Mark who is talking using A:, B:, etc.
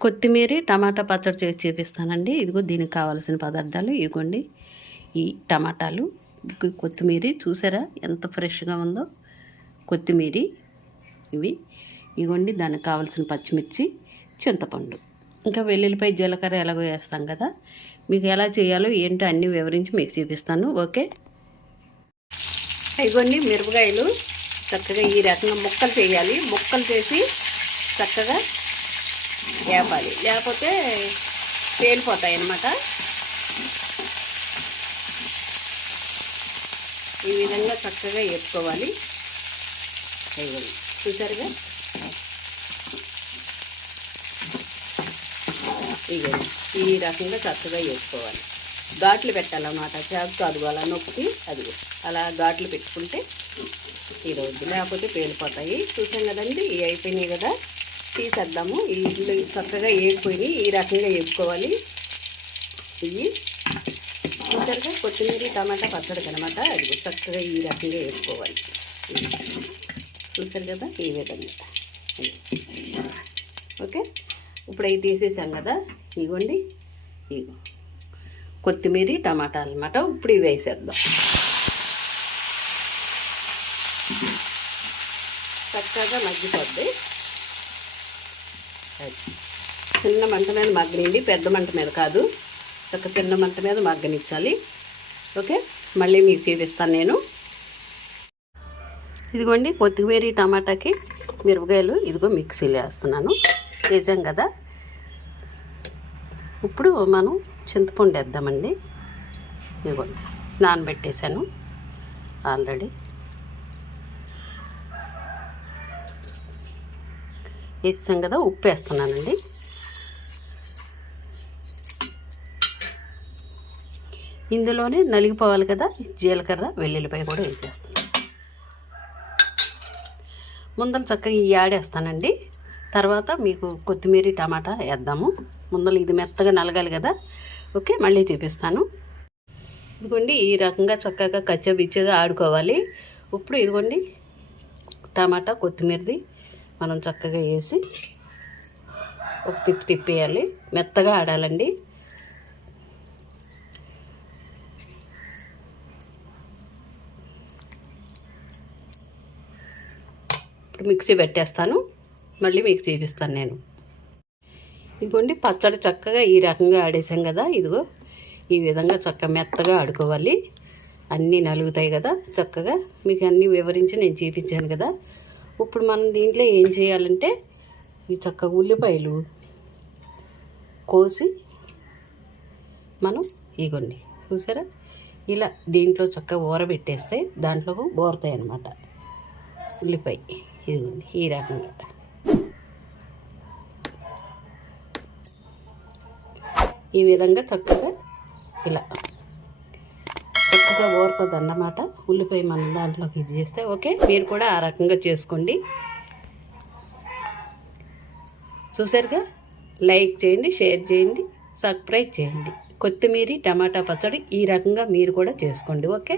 A: కొత్తిమీర టమాటా పచ్చడి చేసి చూపిస్తానండి. ఇదిగో దీనికి కావాల్సిన పదార్థాలు ఇదిగోండి ఈ టమాటాలు కొత్తిమీర చూసారా ఎంత ఫ్రెష్గా ఉందో? కొత్తిమీర ఇవి. ఇగోండి దానికి కావాల్సిన పచ్చిమిర్చి చింతపండు. ఇంకా వెల్లుల్లిపై జీలకర్ర ఎలాగో వేస్తాం కదా. మీకు ఎలా చేయాలో ఏంటో అన్నీ వివరించి మీకు చూపిస్తాను. ఓకే? ఇగోండి మిరపకాయలు. చక్కగా ఈ రకంగా ముక్కలు చేయాలి. ముక్కలు చేసి చక్కగా వేపాలి లేకపోతే పేలిపోతాయి అన్నమాట. ఈ విధంగా చక్కగా వేపుకోవాలి ఇవ్వండి చూసారుగా? ఇవ్వండి ఈ రకంగా చక్కగా వేసుకోవాలి ఘాట్లు పెట్టాలన్నమాట. చాకుతో అదిగో అలా నొక్కి అది అలా ఘాట్లు పెట్టుకుంటే ఈరోజు లేకపోతే పేలిపోతాయి. చూసాం కదండి ఇవి అయిపోయినాయి కదా. తీసేద్దాము ఈ ఇల్లు చక్కగా ఏగిపోయినాయి ఈ రకంగా వేపుకోవాలి ఇవి చూసారుగా కొత్తిమీర టమాటా పచ్చడి అనమాట అది చక్కగా ఈ రకంగా వేసుకోవాలి చూసారు కదా? ఈ విధంగా. ఓకే? ఇప్పుడు అవి తీసేసాం కదా? ఇగోండి. ఇగో. కొత్తిమీర టమాటా అనమాట ఇప్పుడు ఇవి వేసేద్దాం. చక్కగా మగ్గిపోద్ది. చిన్న మంట మీద మగ్గనిండి పెద్ద మంట మీద కాదు. చక్క చిన్న మంట మీద మగ్గనిచ్చాలి. ఓకే? మళ్ళీ మీకు చూపిస్తాను నేను. ఇదిగోండి కొత్తిమీర టమాటాకి మిరపకాయలు ఇదిగో మిక్సీలో వేస్తున్నాను. వేసాం కదా? ఇప్పుడు మనం చింతపండు వేద్దామండి. ఇదిగోండి నానబెట్టేశాను. ఆల్రెడీ వేసాం కదా ఉప్పు వేస్తున్నానండి ఇందులోనే నలిగిపోవాలి కదా జీలకర్ర వెల్లుల్లిపాయ కూడా వేసేస్తాను ముందర చక్కగా ఈ ఆడేస్తానండి తర్వాత మీకు కొత్తిమీర టమాటా వేద్దాము. ముందర ఇది మెత్తగా నలగాలి కదా. ఓకే మళ్ళీ చూపిస్తాను. ఇదిగోండి ఈ రకంగా చక్కగా కచ్చబిచ్చగా ఆడుకోవాలి. ఇప్పుడు ఇదిగోండి టమాటా కొత్తిమీరది మనం చక్కగా వేసి ఒక తిప్పి తిప్పేయాలి. మెత్తగా ఆడాలండి. ఇప్పుడు మిక్సీ పెట్టేస్తాను. మళ్ళీ మీకు చూపిస్తాను నేను. ఇదిగోండి పచ్చడి చక్కగా ఈ రకంగా ఆడేసాం కదా. ఇదిగో ఈ విధంగా చక్క మెత్తగా ఆడుకోవాలి. అన్నీ నలుగుతాయి కదా చక్కగా. మీకు అన్నీ వివరించి నేను చూపించాను కదా. ఇప్పుడు మనం దీంట్లో ఏం చేయాలంటే ఈ చక్కగా ఉల్లిపాయలు కోసి మనం ఇగోండి. చూసారా? ఇలా దీంట్లో చక్కగా ఊరబెట్టేస్తే దాంట్లో ఊరతాయి అన్నమాట. ఉల్లిపాయ. ఇదిగోండి ఈ రకంగా. ఈ విధంగా చక్కగా ఇలా చక్కగా ఊరుతుంది అన్నమాట ఉల్లిపాయ మనం దాంట్లోకి ఇది చేస్తే ఓకే. మీరు కూడా ఆ రకంగా చేసుకోండి. చూసారుగా? లైక్ చేయండి షేర్ చేయండి సబ్స్క్రైబ్ చేయండి. కొత్తిమీర టమాటా పచ్చడి ఈ రకంగా మీరు కూడా చేసుకోండి. ఓకే?